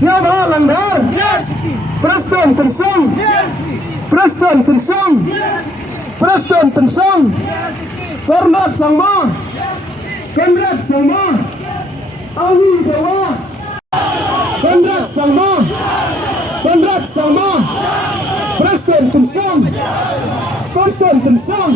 Sniawbha langgar. Prestone tersong. Prestone tersong. Prestone tersong. Conrad sama. Conrad sama. Awi bawa. Conrad sama. Conrad sama. Prestone tersong. Prestone tersong.